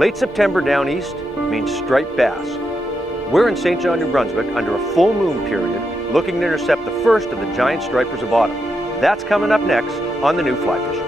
Late September down east means striped bass. We're in St. John, New Brunswick under a full moon period, looking to intercept the first of the giant stripers of autumn. That's coming up next on the new Fly Fishery.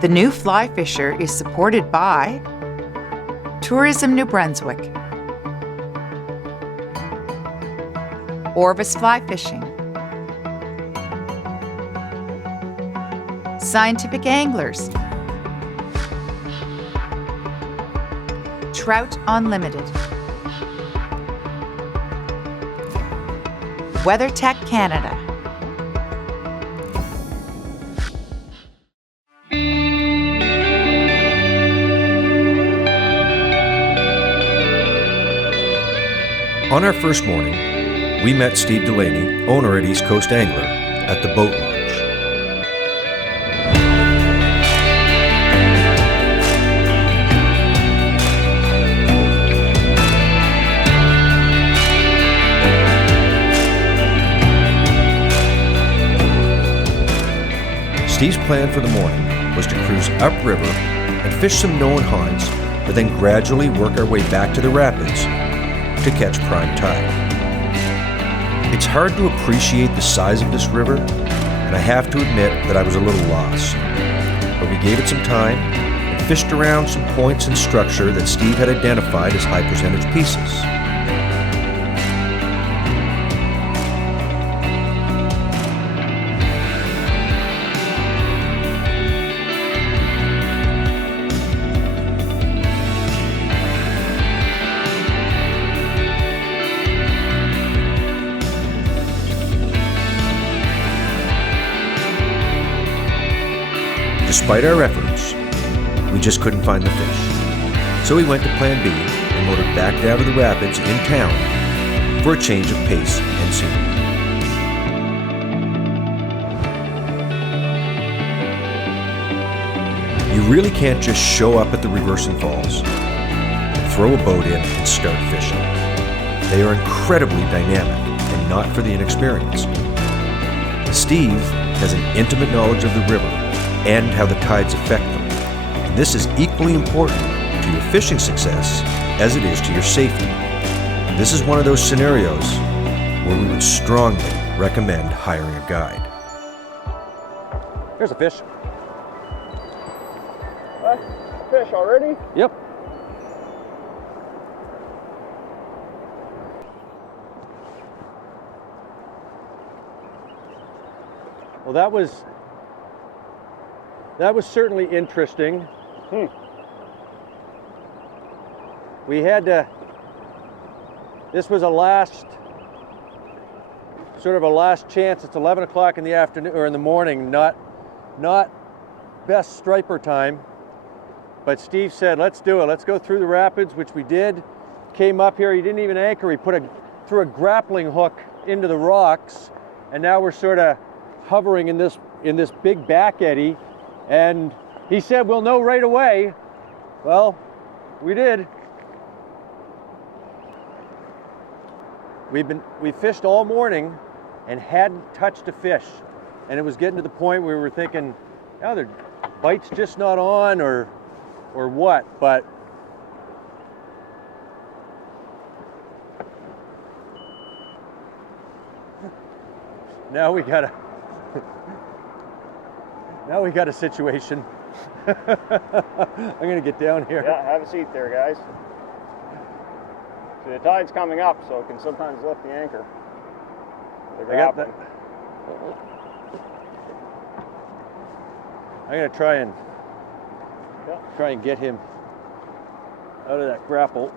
The new Fly Fisher is supported by Tourism New Brunswick, Orvis Fly Fishing, Scientific Anglers, Trout Unlimited, WeatherTech Canada. On our first morning, we met Steve Delaney, owner at East Coast Angler, at the boat launch. Steve's plan for the morning was to cruise upriver and fish some known haunts, but then gradually work our way back to the rapids to catch prime tide. It's hard to appreciate the size of this river, and I have to admit that I was a little lost. But we gave it some time and fished around some points and structure that Steve had identified as high percentage pieces. Despite our efforts, we just couldn't find the fish. So we went to Plan B and motored back down to the rapids in town for a change of pace and scenery. You really can't just show up at the Reversing Falls, throw a boat in and start fishing. They are incredibly dynamic and not for the inexperienced. Steve has an intimate knowledge of the river and how the tides affect them. And this is equally important to your fishing success as it is to your safety. This is one of those scenarios where we would strongly recommend hiring a guide. Here's a fish. Fish already? Yep. Well, that was certainly interesting. We had to, this was a last chance. It's 11 o'clock in the afternoon or in the morning, not best striper time. But Steve said, let's do it. Let's go through the rapids, which we did. Came up here, he didn't even anchor. He threw a grappling hook into the rocks, and now we're sort of hovering in this big back eddy. And he said, we'll know right away. Well, we did. We fished all morning and hadn't touched a fish. And it was getting to the point where we were thinking, oh, bite's just not on or what, but now we got a situation. I'm gonna get down here. Yeah, have a seat there, guys. See, the tide's coming up, so it can sometimes lift the anchor. I got that. I'm gonna try and get him out of that grapple.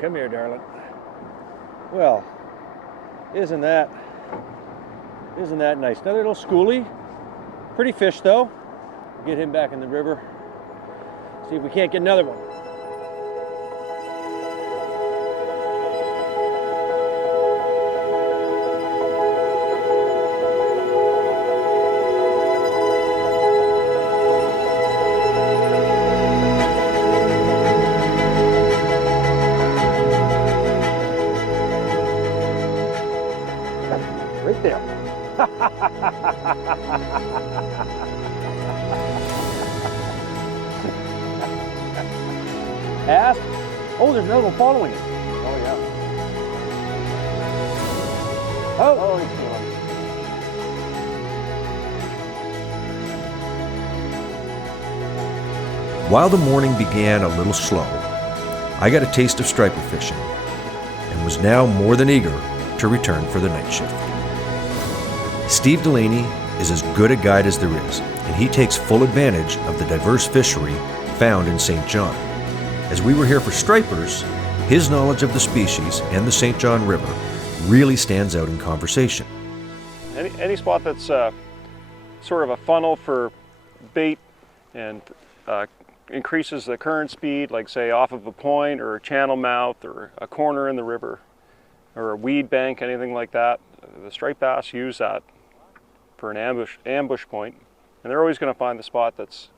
Come here, darling. Well, isn't that nice? Another little schoolie. Pretty fish though. Get him back in the river. See if we can't get another one. Right there. Ask. Oh, there's another one following it. Oh, yeah. Oh, he's feeling it. While the morning began a little slow, I got a taste of striper fishing and was now more than eager to return for the night shift. Steve Delaney is as good a guide as there is, and he takes full advantage of the diverse fishery found in St. John. As we were here for stripers, his knowledge of the species and the St. John River really stands out in conversation. Any spot that's sort of a funnel for bait and increases the current speed, like say off of a point or a channel mouth or a corner in the river or a weed bank, anything like that, the striped bass use that for an ambush point, and they're always going to find the spot that's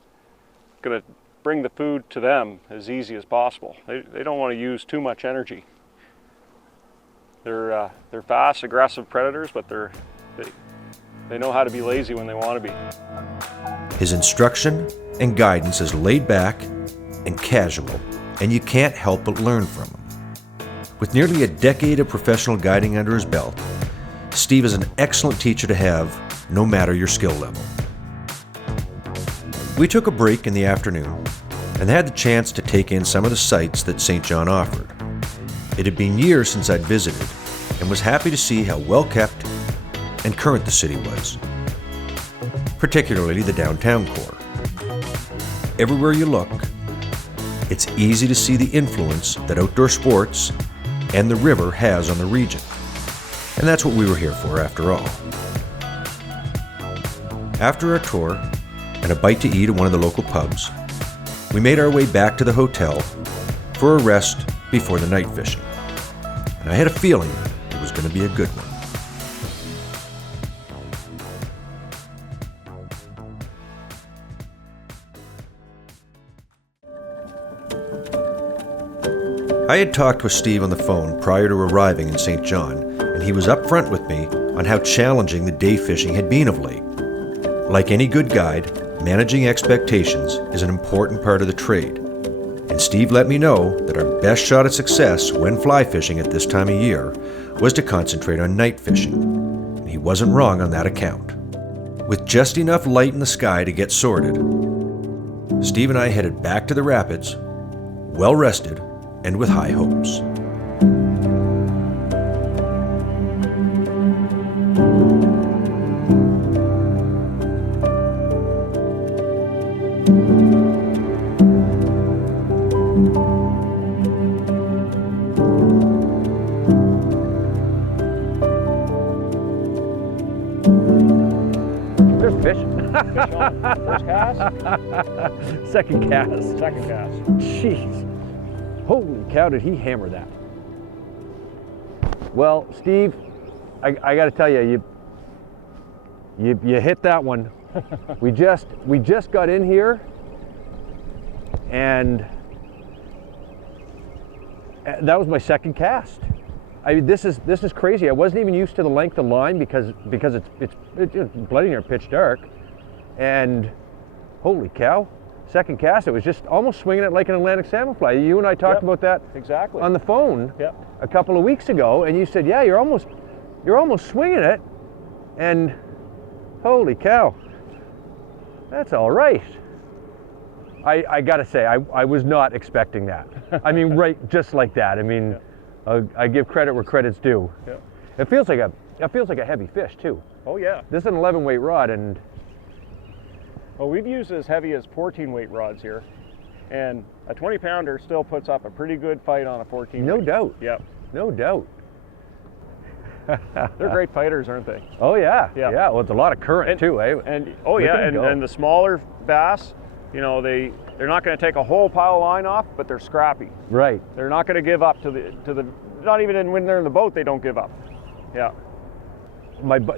going to bring the food to them as easy as possible. They don't want to use too much energy. They're fast, aggressive predators, but they know how to be lazy when they want to be. His instruction and guidance is laid back and casual, and you can't help but learn from him. With nearly a decade of professional guiding under his belt, Steve is an excellent teacher to have, no matter your skill level. We took a break in the afternoon and had the chance to take in some of the sights that St. John offered. It had been years since I'd visited and was happy to see how well kept and current the city was, particularly the downtown core. Everywhere you look, it's easy to see the influence that outdoor sports and the river has on the region. And that's what we were here for after all. After our tour and a bite to eat at one of the local pubs, we made our way back to the hotel for a rest before the night fishing. And I had a feeling it was going to be a good one. I had talked with Steve on the phone prior to arriving in St. John, and he was upfront with me on how challenging the day fishing had been of late. Like any good guide, managing expectations is an important part of the trade, and Steve let me know that our best shot at success when fly fishing at this time of year was to concentrate on night fishing, and he wasn't wrong on that account. With just enough light in the sky to get sorted, Steve and I headed back to the rapids, well rested and with high hopes. There's fish. Fish on first cast? Second cast. Second cast. Jeez. Holy cow, did he hammer that. Well, Steve, I got to tell you, you hit that one. we just got in here, and that was my second cast. this is crazy. I wasn't even used to the length of line because it's bloody near pitch dark, and holy cow! Second cast, it was just almost swinging it like an Atlantic salmon fly. You and I talked about that exactly on the phone a couple of weeks ago, and you said, yeah, you're almost swinging it, and holy cow, that's all right. I gotta say, I was not expecting that. I mean, right, just like that. I mean, I give credit where credit's due. Yeah. It feels like a heavy fish too. Oh yeah. This is an 11 weight rod, and well, we've used as heavy as 14 weight rods here, and a 20 pounder still puts up a pretty good fight on a 14 no weight. doubt. Yep. No doubt. They're great fighters, aren't they? Oh yeah. Yeah. Yeah. Well, it's a lot of current too, eh? And oh yeah, and the smaller bass, you know, they're not going to take a whole pile of line off, but they're scrappy. Right. They're not going to give up to the not even when they're in the boat, they don't give up. Yeah.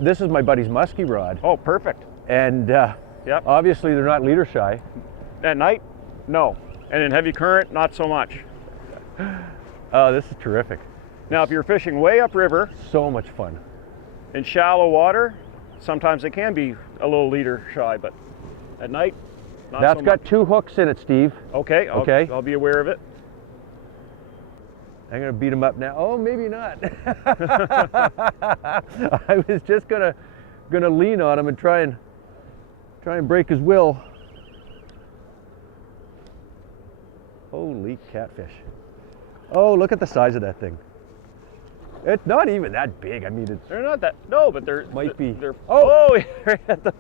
This is my buddy's muskie rod. Oh, perfect. And yep. Obviously they're not leader shy. At night, no. And in heavy current, not so much. Oh, this is terrific. Now, if you're fishing way upriver, so much fun. In shallow water, sometimes they can be a little leader shy, but at night, not That's so got much. 2 hooks in it, Steve. Okay. I'll be aware of it. I'm gonna beat him up now. Oh, maybe not. I was just gonna lean on him and try and break his will. Holy catfish. Oh, look at the size of that thing. It's not even that big. I mean, They're not that. No, but they're might be. They're, Oh! right at the,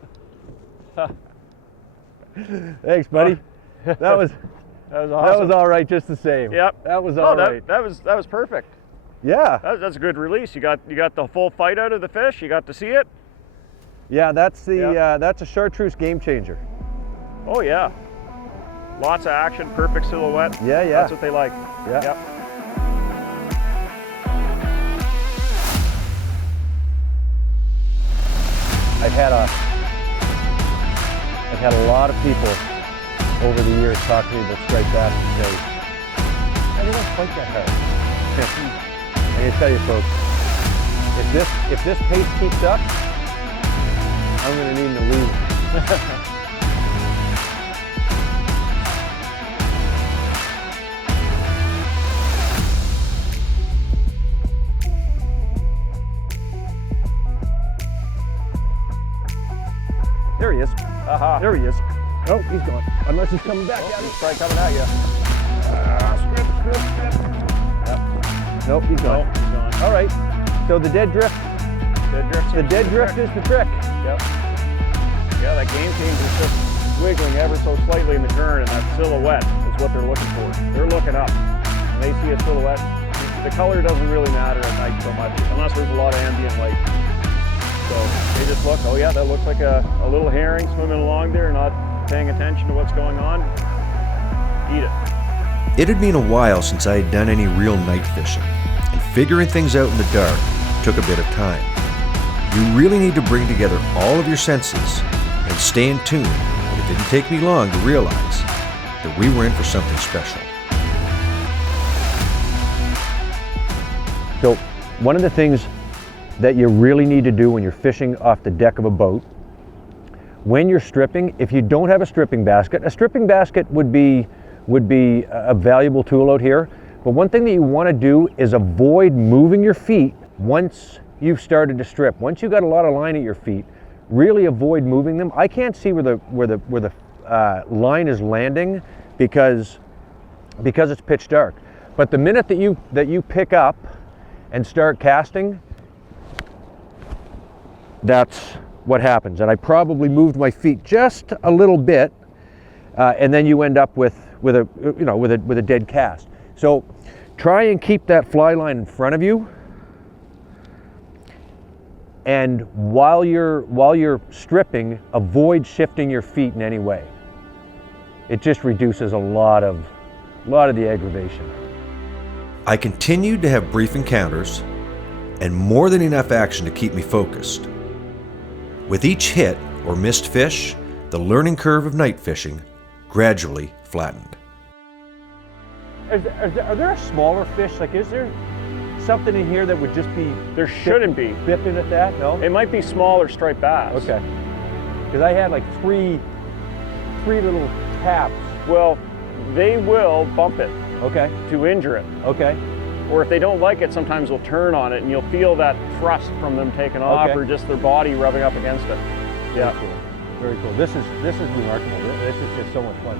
Thanks, buddy. That was awesome. That was all right, just the same. Yep. That was all right. That was perfect. Yeah. That's a good release. You got the full fight out of the fish. You got to see it. Yeah, that's a chartreuse game changer. Oh yeah. Lots of action, perfect silhouette. Yeah. That's what they like. Yeah. Yep. I've had a lot of people over the years talk to me about striped bass and say, "I don't fight that hard." I can tell you, folks, if this pace keeps up, I'm going to need to leave. There he is. Aha. There he is. Oh, he's gone. Unless he's coming back at me. He's probably coming at you. Yep. Nope, he's gone. No, he's gone. All right. So the dead drift. The dead drift is the trick. Yep. Yeah, that game changer is just wiggling ever so slightly in the current, and that silhouette is what they're looking for. They're looking up. And they see a silhouette. The color doesn't really matter at night so much, unless there's a lot of ambient light. So they just look, oh yeah, that looks like a little herring swimming along there, not paying attention to what's going on. Eat it. It had been a while since I had done any real night fishing, and figuring things out in the dark took a bit of time. You really need to bring together all of your senses and stay in tune, but it didn't take me long to realize that we were in for something special. So one of the things that you really need to do when you're fishing off the deck of a boat, when you're stripping, if you don't have a stripping basket would be a valuable tool out here. But one thing that you want to do is avoid moving your feet once you've started to strip. Once you've got a lot of line at your feet, really avoid moving them. I can't see where the line is landing because it's pitch dark. But the minute that you pick up and start casting, that's what happens. And I probably moved my feet just a little bit, and then you end up with a dead cast. So try and keep that fly line in front of you. And while you're stripping, avoid shifting your feet in any way. It just reduces a lot of the aggravation. I continued to have brief encounters and more than enough action to keep me focused. With each hit or missed fish, the learning curve of night fishing gradually flattened. Are there smaller fish? Like, is there something in here that would just be There shouldn't be. bipping at that? No? It might be smaller striped bass. Okay. Because I had like three little taps. Well, they will bump it Okay. to injure it. Okay. Or if they don't like it, sometimes they'll turn on it and you'll feel that thrust from them taking off Okay. or just their body rubbing up against it. Yeah. Very cool. Very cool. This is remarkable. This is just so much fun.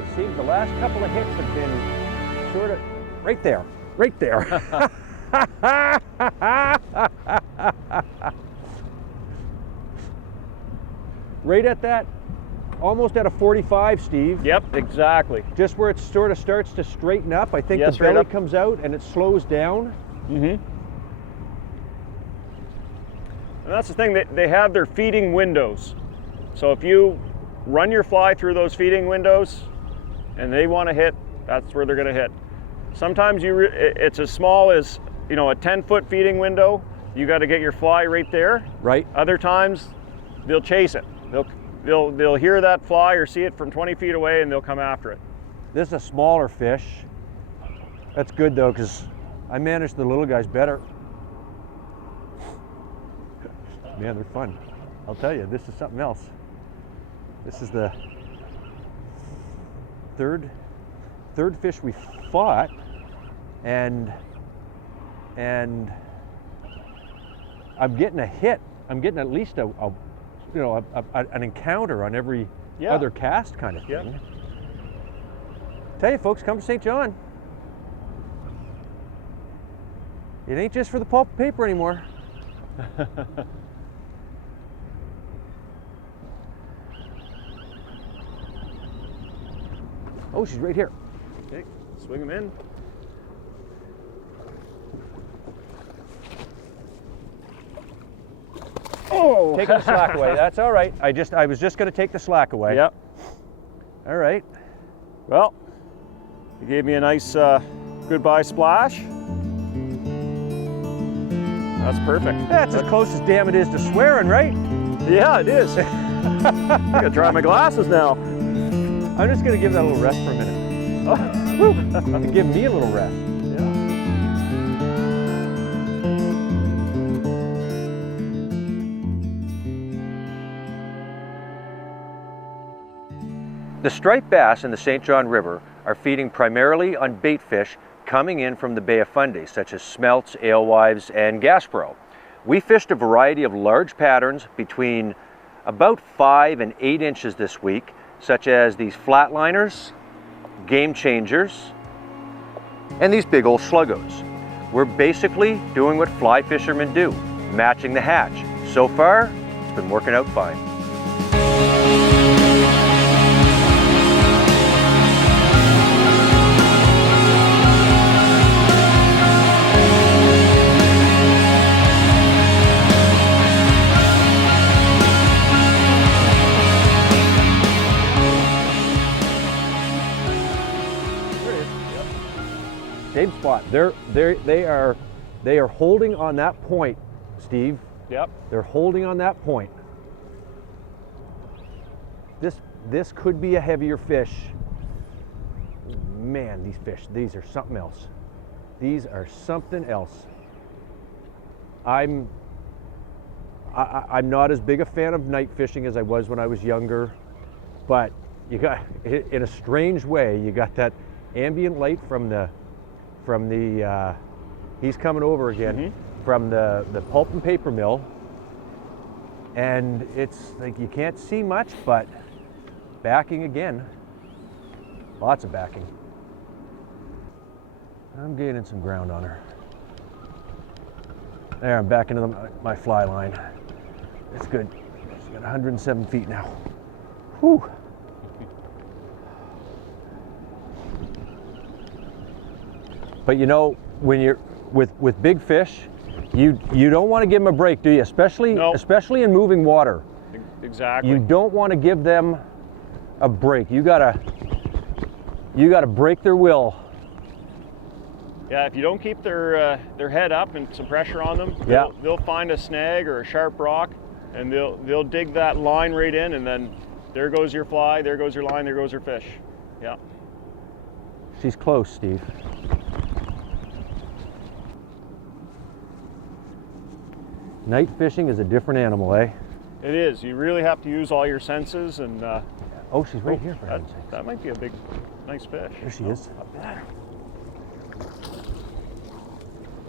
It seems the last couple of hits have been sort of right there. Right there. Right at that, almost at a 45, Steve. Yep, exactly. Just where it sort of starts to straighten up. I think Yes, the belly right up. comes out and it slows down. Mm-hmm. And that's the thing, they have their feeding windows. So if you run your fly through those feeding windows and they want to hit, that's where they're going to hit. Sometimes it's as small as, you know, a 10-foot feeding window. You got to get your fly right there. Right. Other times they'll chase it. They'll hear that fly or see it from 20 feet away and they'll come after it. This is a smaller fish. That's good though, because I manage the little guys better. Man, they're fun. I'll tell you, this is something else. This is the third fish we fought, and I'm getting a hit. I'm getting at least an encounter on every other cast kind of thing. Yeah. Tell you folks, come to St. John. It ain't just for the pulp and paper anymore. Oh, she's right here. Okay, swing them in. Oh! Taking the slack away. That's all right. I was just going to take the slack away. Yep. All right. Well, you gave me a nice goodbye splash. That's perfect. That's as close as damn it is to swearing, right? Yeah, it is. I gotta dry my glasses now. I'm just going to give that a little rest for a minute. Oh, give me a little rest. Yeah. The striped bass in the St. John River are feeding primarily on bait fish coming in from the Bay of Fundy, such as smelts, alewives, and Gaspereau. We fished a variety of large patterns between about 5 and 8 inches this week, such as these flatliners, game changers, and these big old sluggos. We're basically doing what fly fishermen do, matching the hatch. So far, it's been working out fine. Same spot. They are holding on that point, Steve. Yep. They're holding on that point. This could be a heavier fish. Man, these are something else. These are something else. I'm not as big a fan of night fishing as I was when I was younger, but you got, in a strange way, you got that ambient light from the he's coming over again, from the pulp and paper mill, and it's like you can't see much, but backing again, lots of backing. I'm gaining some ground on her. There, I'm back into my fly line. It's good. She's got 107 feet now. Whew. But you know, when you're with big fish, you don't want to give them a break, do you? Especially in moving water. Exactly. You don't want to give them a break. You gotta break their will. Yeah, if you don't keep their head up and some pressure on them, Yeah. they'll find a snag or a sharp rock, and they'll dig that line right in, and then there goes your fly, there goes your line, there goes your fish. Yeah. She's close, Steve. Night fishing is a different animal, eh? It is. You really have to use all your senses, and Oh, she's right here, for that, heaven's sakes. that might be a big, nice fish. There she is. Not bad.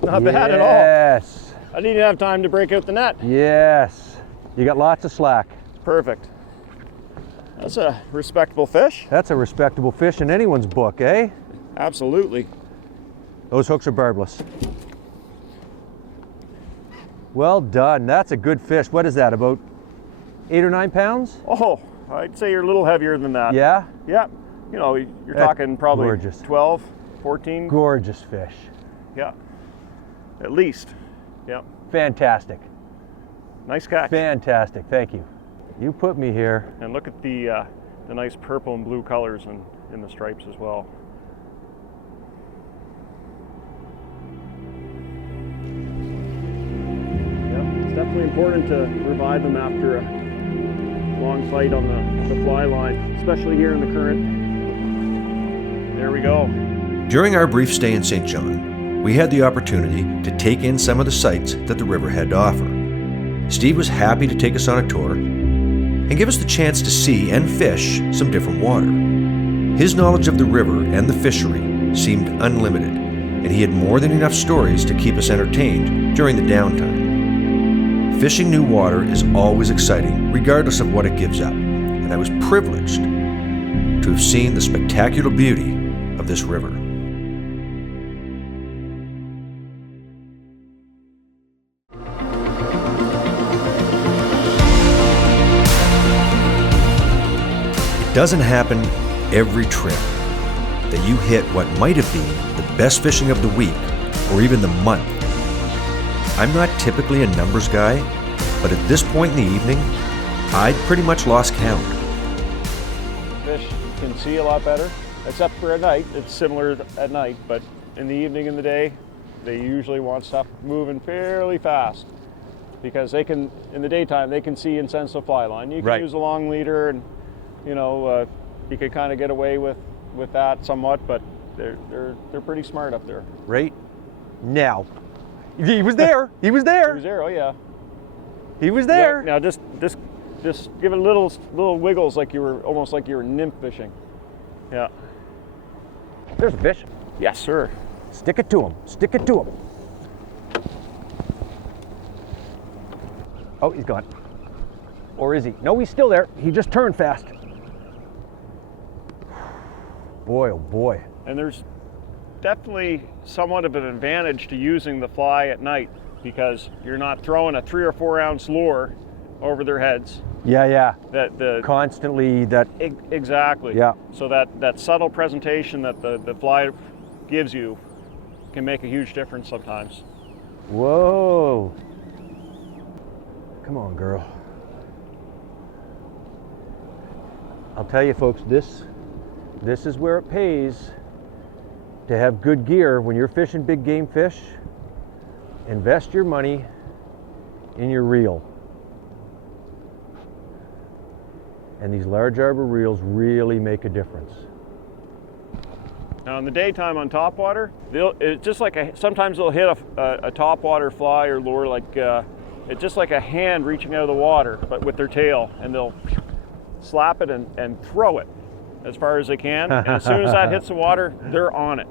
Not bad at all. Yes. I didn't even have time to break out the net. Yes. You got lots of slack. Perfect. That's a respectable fish. That's a respectable fish in anyone's book, eh? Absolutely. Those hooks are barbless. Well done. That's a good fish. What is that, about 8 or 9 pounds? Oh, I'd say you're a little heavier than that. Yeah? Yeah. You know, you're That's talking probably gorgeous. 12, 14. Gorgeous fish. Yeah. At least. Yeah. Fantastic. Nice catch. Fantastic. Thank you. You put me here. And look at the nice purple and blue colors in the stripes as well. Yeah, it's definitely important to revive them after a long fight on the fly line, especially here in the current. There we go. During our brief stay in St. John, we had the opportunity to take in some of the sights that the river had to offer. Steve was happy to take us on a tour and give us the chance to see and fish some different water. His knowledge of the river and the fishery seemed unlimited, and he had more than enough stories to keep us entertained during the downtime. Fishing new water is always exciting, regardless of what it gives up, and I was privileged to have seen the spectacular beauty of this river. It doesn't happen every trip that you hit what might have been the best fishing of the week or even the month. I'm not typically a numbers guy, but at this point in the evening, I'd pretty much lost count. Fish can see a lot better, except for at night. It's similar at night, but in the evening and the day, they usually want stuff moving fairly fast, because they can, in the daytime, they can see and sense the fly line. You can use a long leader, and you know, you can kind of get away with that somewhat, but they're pretty smart up there. Right now. He was there. He was there. He was there. Oh yeah. He was there. Now just give it little wiggles, like you were almost like you were nymph fishing. Yeah. There's a fish. Yes, sir. Stick it to him. Stick it to him. Oh, he's gone. Or is he? No, he's still there. He just turned fast. Boy, oh boy. And there's definitely somewhat of an advantage to using the fly at night, because you're not throwing a 3 or 4 ounce lure over their heads. Yeah. That Constantly that. Exactly. Yeah. So that subtle presentation that the fly gives you can make a huge difference sometimes. Whoa. Come on, girl. I'll tell you, folks, this is where it pays to have good gear when you're fishing big game fish. Invest your money in your reel. And these large arbor reels really make a difference. Now in the daytime on topwater, sometimes they'll hit a topwater fly or lure, like it's just like a hand reaching out of the water, but with their tail, and they'll slap it and throw it as far as they can. And as soon as that hits the water, they're on it.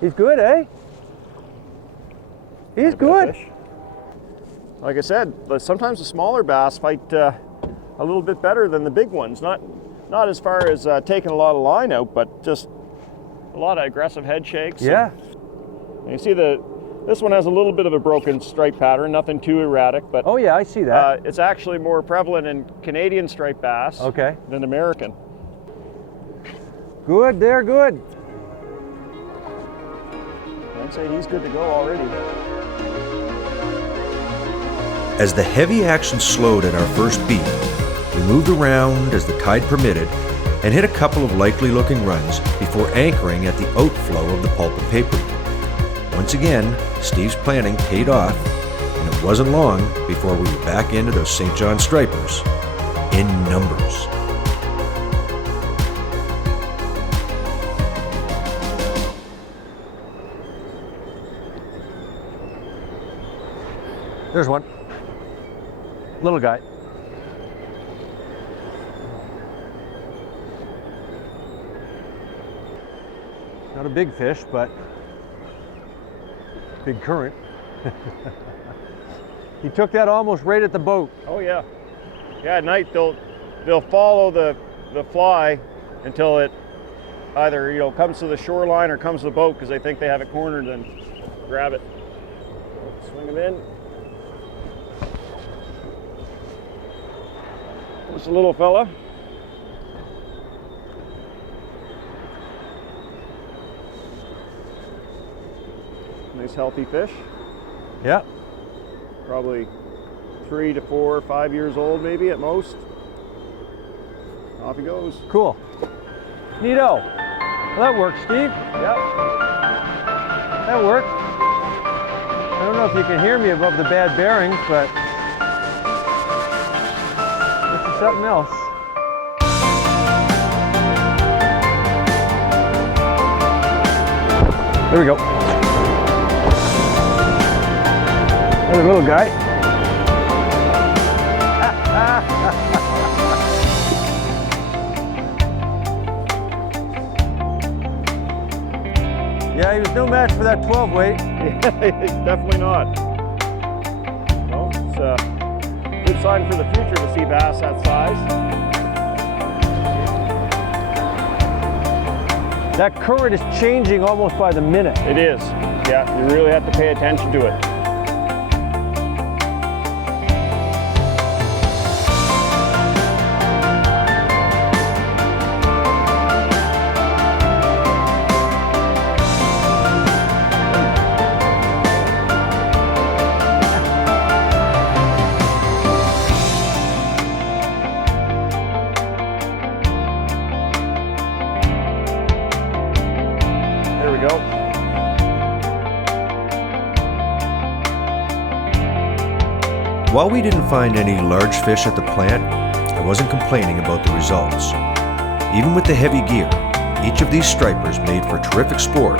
He's good, eh? He's good. Fish. Like I said, sometimes the smaller bass fight a little bit better than the big ones. Not as far as taking a lot of line out, but just a lot of aggressive head shakes. Yeah. And you see this one has a little bit of a broken stripe pattern, nothing too erratic, but Oh yeah, I see that. it's actually more prevalent in Canadian striped bass than American. Good, they're good. I'd say he's good to go already. As the heavy action slowed at our first beat, We moved around as the tide permitted and hit a couple of likely looking runs before anchoring at the outflow of the pulp and paper. Once again, Steve's planning paid off, and it wasn't long before we were back into those St. John stripers in numbers. There's one. Little guy. Not a big fish, but big current. He took that almost right at the boat. Oh yeah. Yeah, at night they'll follow the fly until it either, you know, comes to the shoreline or comes to the boat because they think they have it cornered and grab it. Swing them in. Just a little fella. Nice healthy fish. Yeah. Probably 3 to 4 or 5 years old maybe at most. Off he goes. Cool. Neato. Well, that worked, Steve. Yep. That worked. I don't know if you can hear me above the bad bearings, but this is something else. There we go. Another little guy. Yeah, he was no match for that 12 weight. Definitely not. Well, it's a good sign for the future to see bass that size. That current is changing almost by the minute. It is. Yeah, you really have to pay attention to it. There we go. While we didn't find any large fish at the plant, I wasn't complaining about the results. Even with the heavy gear, each of these stripers made for terrific sport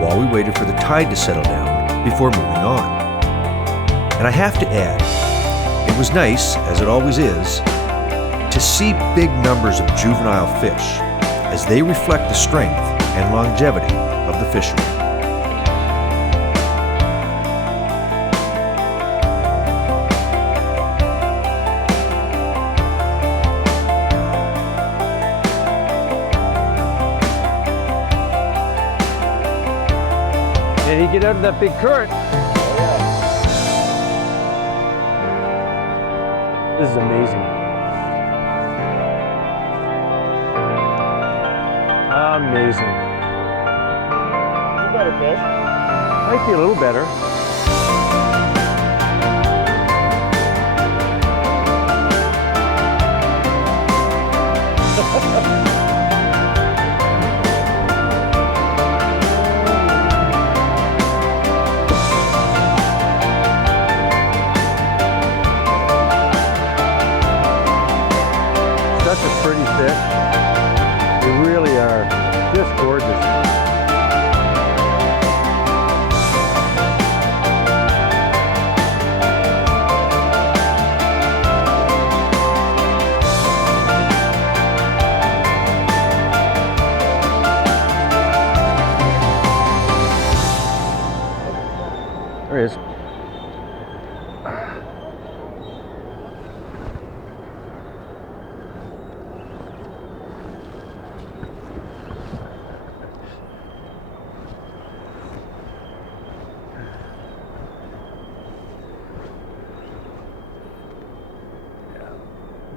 while we waited for the tide to settle down before moving on. And I have to add, it was nice, as it always is, to see big numbers of juvenile fish as they reflect the strength and longevity of the fishery. And he get out of that big current. This is amazing. Amazing. You better fish. Might be a little better. Such a pretty fish. They really are just gorgeous. There he is.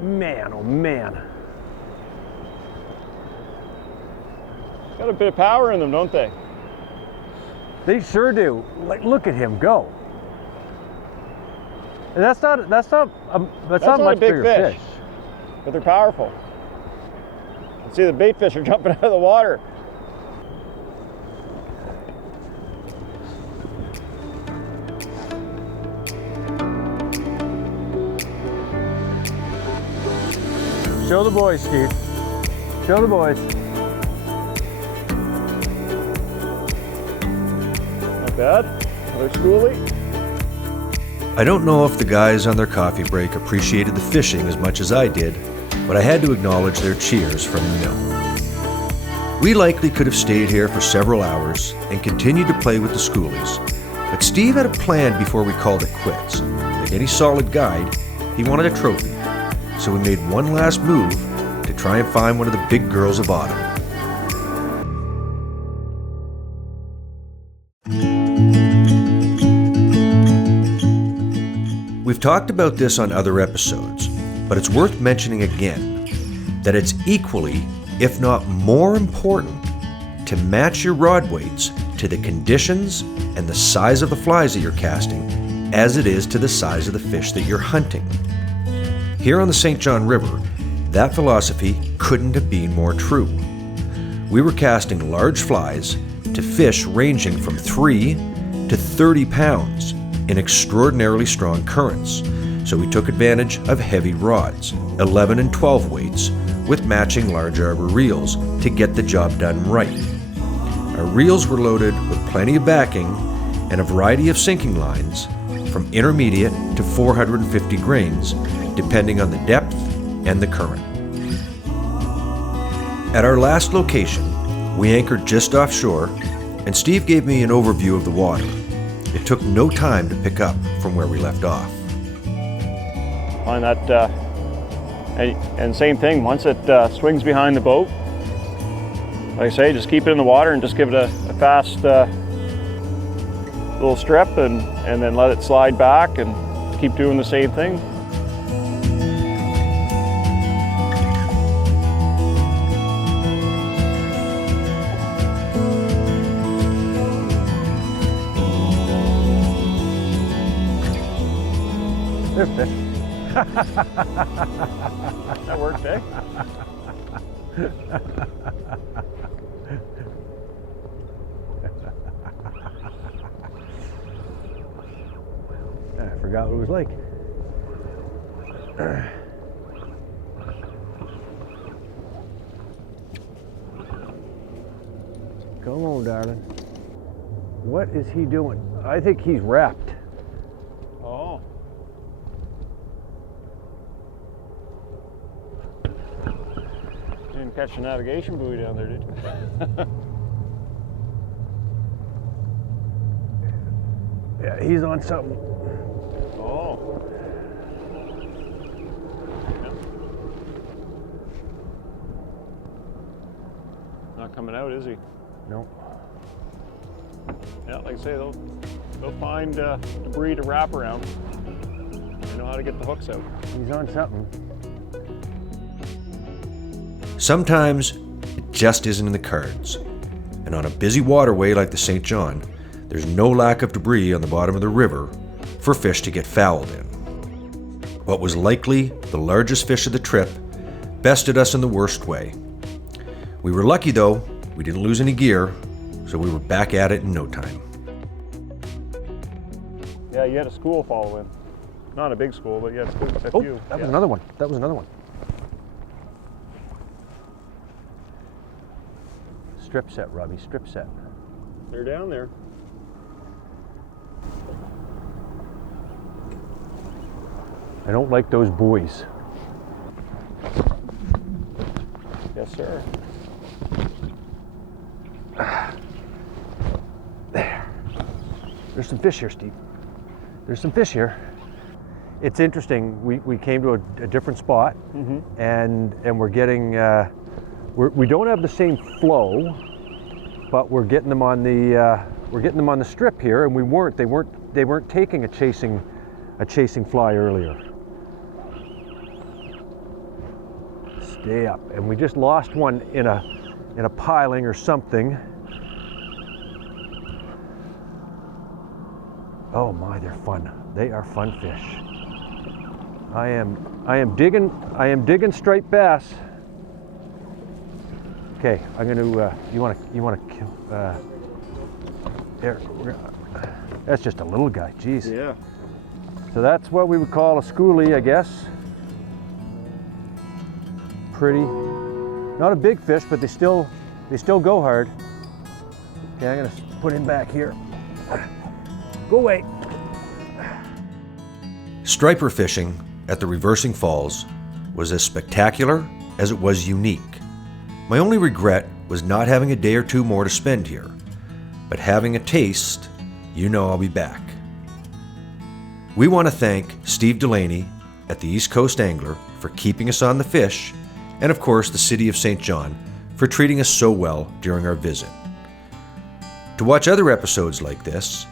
Man, oh man. Got a bit of power in them, don't they? They sure do. Like, look at him go. And that's not not much a big bigger fish. fish. but they're powerful. You can see the bait fish are jumping out of the water. Show the boys, Steve. Show the boys. Not bad. Another schoolie. I don't know if the guys on their coffee break appreciated the fishing as much as I did, but I had to acknowledge their cheers from the mill. We likely could have stayed here for several hours and continued to play with the schoolies, but Steve had a plan before we called it quits. Like any solid guide, he wanted a trophy, so we made one last move to try and find one of the big girls of autumn. We've talked about this on other episodes, but it's worth mentioning again that it's equally, if not more important, to match your rod weights to the conditions and the size of the flies that you're casting as it is to the size of the fish that you're hunting. Here on the St. John River, that philosophy couldn't have been more true. We were casting large flies to fish ranging from 3 to 30 pounds in extraordinarily strong currents, so we took advantage of heavy rods, 11 and 12 weights, with matching large arbor reels to get the job done right. Our reels were loaded with plenty of backing and a variety of sinking lines, from intermediate to 450 grains, depending on the depth and the current. At our last location, we anchored just offshore, and Steve gave me an overview of the water. It took no time to pick up from where we left off. Find that, and same thing, once it swings behind the boat, like I say, just keep it in the water and just give it a fast little strip and then let it slide back and keep doing the same thing. There's fish. That worked, eh? I forgot what it was like. Come on, darling. What is he doing? I think he's wrapped. Oh. Didn't catch a navigation buoy down there, did you? Yeah, he's on something. Oh. Yeah. Not coming out, is he? No. Yeah, like I say, they'll find debris to wrap around. They know how to get the hooks out. He's on something. Sometimes it just isn't in the cards. And on a busy waterway like the St. John, there's no lack of debris on the bottom of the river for fish to get fouled in. What was likely the largest fish of the trip bested us in the worst way. We were lucky though, we didn't lose any gear, so we were back at it in no time. Yeah, you had a school follow in. Not a big school, but you had a few. That was another one. That was another one. Strip set, Robbie, strip set. They're down there. I don't like those buoys. Yes, sir. There. There's some fish here, Steve. There's some fish here. It's interesting. We came to a different spot, and we're getting. We don't have the same flow, but we're getting them on the strip here, and they weren't taking a chasing fly earlier. Stay up, and we just lost one in a piling or something. Oh my, they're fun. They are fun fish. I am digging striped bass. Okay, I'm gonna. You wanna kill? There. That's just a little guy. Jeez. Yeah. So that's what we would call a schoolie, I guess. Pretty. Not a big fish, but they still go hard. Okay, I'm gonna put him back here. Go away. Striper fishing at the Reversing Falls was as spectacular as it was unique. My only regret was not having a day or two more to spend here, but having a taste, you know I'll be back. We want to thank Steve Delaney at the East Coast Angler for keeping us on the fish, and of course the City of St. John for treating us so well during our visit. To watch other episodes like this,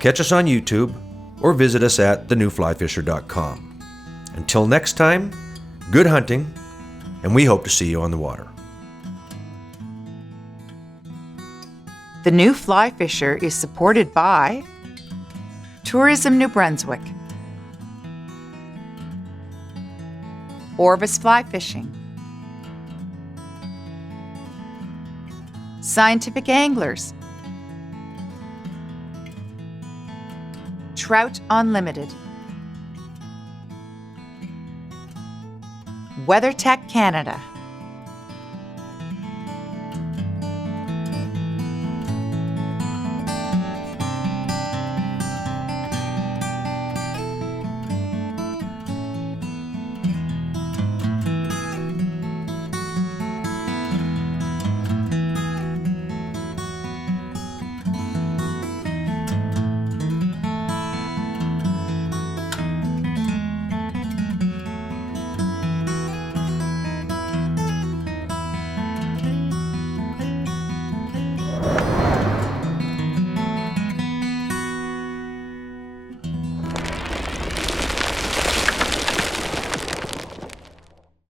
catch us on YouTube or visit us at thenewflyfisher.com. Until next time, good hunting, and we hope to see you on the water. The New Fly Fisher is supported by Tourism New Brunswick, Orvis Fly Fishing, Scientific Anglers, Trout Unlimited, WeatherTech Canada.